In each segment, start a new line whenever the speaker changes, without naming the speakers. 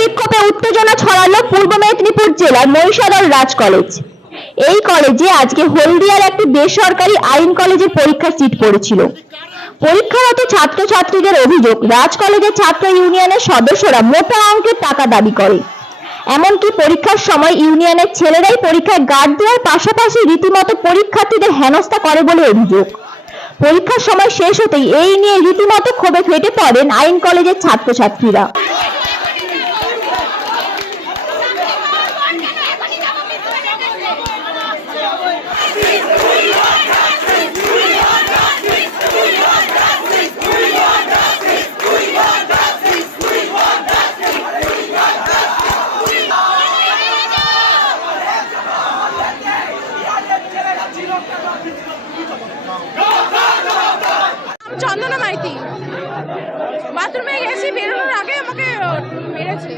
বিক্ষোভে উত্তেজনা ছড়ালো পূর্ব মেদিনীপুর জেলার মহিষাদল রাজ কলেজ। এই কলেজে আজকে হলদিয়ার একটি বেসরকারি আইন কলেজের পরীক্ষার সিট পড়েছিল। পরীক্ষারত ছাত্রছাত্রীদের অভিযোগ, রাজ কলেজের ছাত্র ইউনিয়নের সদস্যরা মোটা অঙ্কের টাকা দাবি করে। এমনকি পরীক্ষার সময় ইউনিয়নের ছেলেরাই পরীক্ষায় গার্ড দেওয়ার পাশাপাশি রীতিমতো পরীক্ষার্থীদের হেনস্থা করে বলে অভিযোগ। পরীক্ষার সময় শেষ হতেই এই নিয়ে রীতিমতো ক্ষোভে ফেটে পড়েন আইন কলেজের ছাত্রছাত্রীরা।
চন্দনা মাইতি? বাথরুমে গেছি বেরোনোর আগে আমাকে মেরেছে।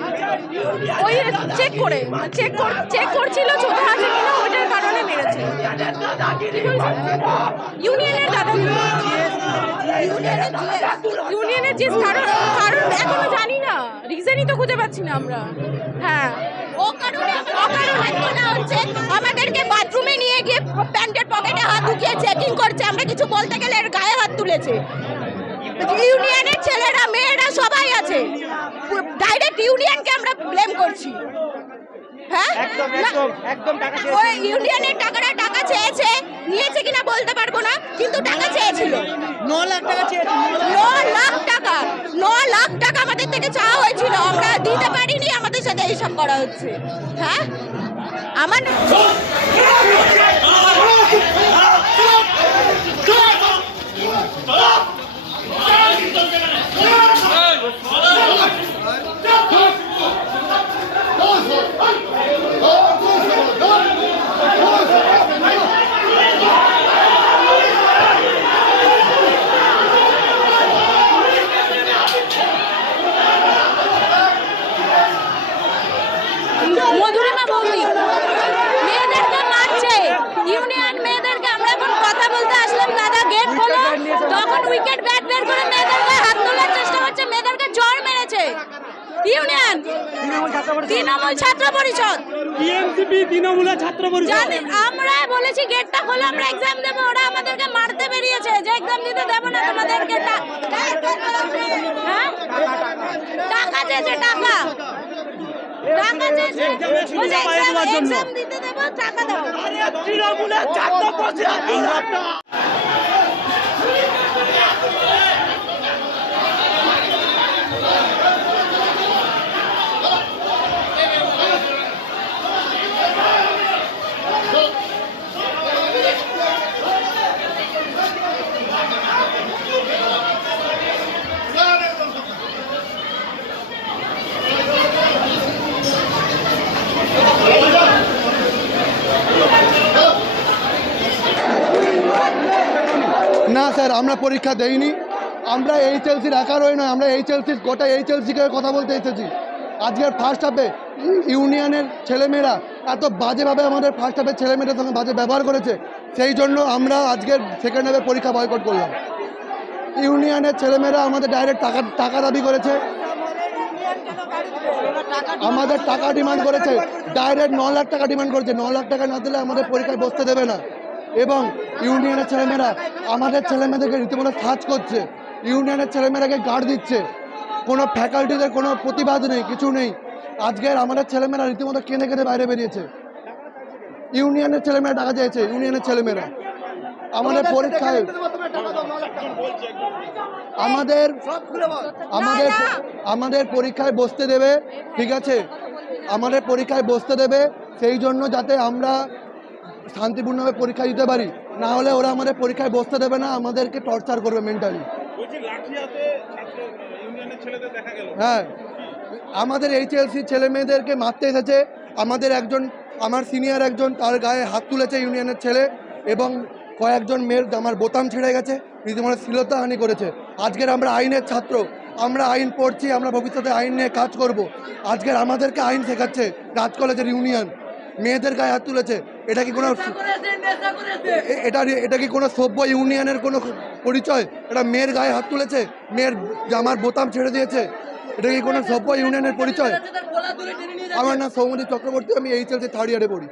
ওই চেক করে চেক চেক করছিল ছোট আছে কিনা, ওইটার কারণে মেরেছে। ইউনিয়নের দাদা ইউনিয়নের যে কারণ কারণ এখনও জানি না। রিজনই তো খুঁজে পাচ্ছি না আমরা। হ্যাঁ।
ও কারণে মনে হচ্ছে আমাদেরকে বাথরুমে নিয়ে গিয়ে প্যান্টের পকেটে হাত ঢুকিয়ে চেকিং করছে আমরা কিছু বলতে গেলে এর গায়ে হাত তুলেছে। ইউনিয়নের ছেলেরা মেয়েরা সবাই আছে। ডাইরেক্ট ইউনিয়নকে আমরা ব্লেম করছি। হ্যাঁ? ওই ইউনিয়নের টাকাটা টাকা চেয়েছে নিয়েছে কিনা বলতে পারব না কিন্তু টাকা চেয়েছিল।
ন লাখ টাকা চেয়েছি।
ন লাখ টাকা ন লাখ টাকা আমাদের থেকে চাওয়া হয়েছিল আমরা দিতে পারিনি আমাদের সাথে এইসব করা হচ্ছে। হ্যাঁ? আমার
মধুরিমা ভৌমিক মেয়েদেরকে মারছে ইউনিয়ন মেয়েদেরকে আমরা এখন কথা বলতে আসলাম দাদা গেট খোলো তখন উইকেট ব্যাট বের করে মেয়েদেরকে হাত তোলার চেষ্টা করছে মেয়েদেরকে জ্বর মেরেছে। ইউনিয়ন তৃণমূল ছাত্র পরিষদ।
বিএনসিপি তৃণমূলের ছাত্র পরিষদ।
জানেন আমরা বলেছি গেটটা খোলো আমরা এক্সাম দেবো ওরা আমাদেরকে মারতে বেরিয়েছে। যে এক্সাম দিতে দেবো না তোমাদেরকে হ্যাঁ? টাকা চেয়েছে টাকা। টাকা চেয়েছে। Exam দিতে দেবো টাকা দাও।
তৃণমূলের ছাত্র পরিষদ
না স্যার, আমরা পরীক্ষা দেইনি। আমরা এইচএলসির একা রই নয়, আমরা এইচএলসির গোটা এইচএলসিকে কথা বলতে এসেছি। আজকের ফার্স্ট হাফে ইউনিয়নের ছেলেমেয়েরা এত বাজেভাবে আমাদের ফার্স্ট হাফের ছেলেমেয়েদের সঙ্গে বাজে ব্যবহার করেছে, সেই জন্য আমরা আজকের সেকেন্ড হাফে পরীক্ষা বয়কট করলাম। ইউনিয়নের ছেলেমেয়েরা আমাদের ডাইরেক্ট টাকা টাকা দাবি করেছে। আমাদের টাকা ডিমান্ড করেছে। ডাইরেক্ট ন লাখ টাকা ডিমান্ড করেছে। ন লাখ টাকা না দিলে আমাদের পরীক্ষায় বসতে দেবে না। এবং ইউনিয়নের ছেলেমেয়েরা আমাদের ছেলেমেয়েদেরকে রীতিমতো সার্চ করছে। ইউনিয়নের ছেলেমেয়েরাকে গার্ড দিচ্ছে। কোনো ফ্যাকাল্টিদের কোনো প্রতিবাদ নেই কিছু নেই। আজকের আমাদের ছেলেমেয়েরা রীতিমতো কেঁদে কেঁদে বাইরে বেরিয়েছে। ইউনিয়নের ছেলেমেয়েরা টাকা চাইছে ইউনিয়নের ছেলেমেয়েরা। আমাদের পরীক্ষায় আমাদের আমাদের আমাদের পরীক্ষায় বসতে দেবে ঠিক আছে? আমাদের পরীক্ষায় বসতে দেবে সেই জন্য যাতে আমরা শান্তিপূর্ণভাবে পরীক্ষা দিতে পারি না হলে ওরা আমাদের পরীক্ষায় বসতে দেবে না আমাদেরকে টর্চার করবে মেন্টালি হ্যাঁ আমাদের এইচএলসি ছেলে মেয়েদেরকে মারতে এসেছে আমাদের একজন আমার সিনিয়র একজন তার গায়ে হাত তুলেছে ইউনিয়নের ছেলে এবং কয়েকজন মেয়ের আমার বোতাম ছিঁড়ে গেছে রীতিমতো শ্লীলতাহানি করেছে। আজকের আমরা আইনের ছাত্র আমরা আইন পড়ছি আমরা ভবিষ্যতে আইন নিয়ে কাজ করব। আজকের আমাদেরকে আইন শেখাচ্ছে রাজ কলেজের ইউনিয়ন। মেয়েদের গায়ে হাত তুলেছে এটা কি কোনো এটা এটা কি কোনো সভ্য ইউনিয়নের কোনো পরিচয়? এটা মেয়ের গায়ে হাত তুলেছে মেয়ের জামার বোতাম ছেড়ে দিয়েছে এটা কি কোনো সভ্য ইউনিয়নের পরিচয়? আমার নাম সৌমদি চক্রবর্তী আমি এইচ এল থার্ড ইয়ারে পড়ি।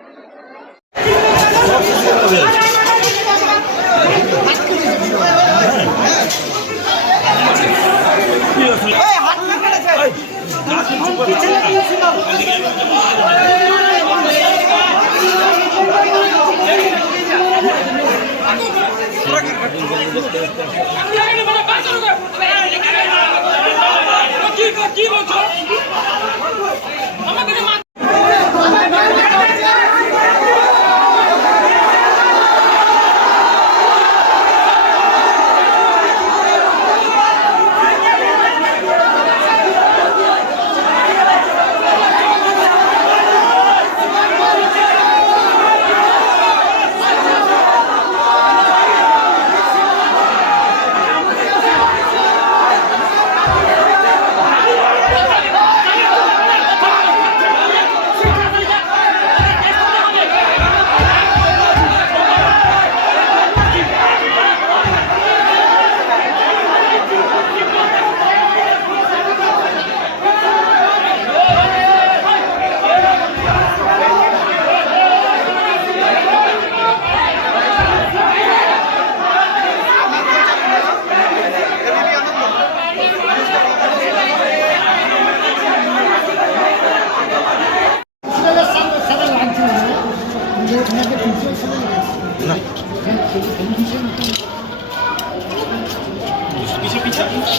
হাত কি বলছো?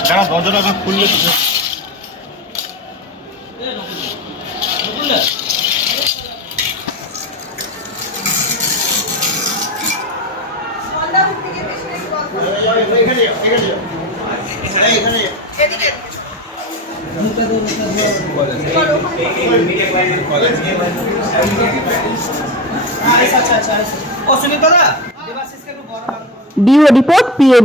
যারা দরজাটা আগে খুললে আচ্ছা
আচ্ছা বিও রিপোর্ট পিএম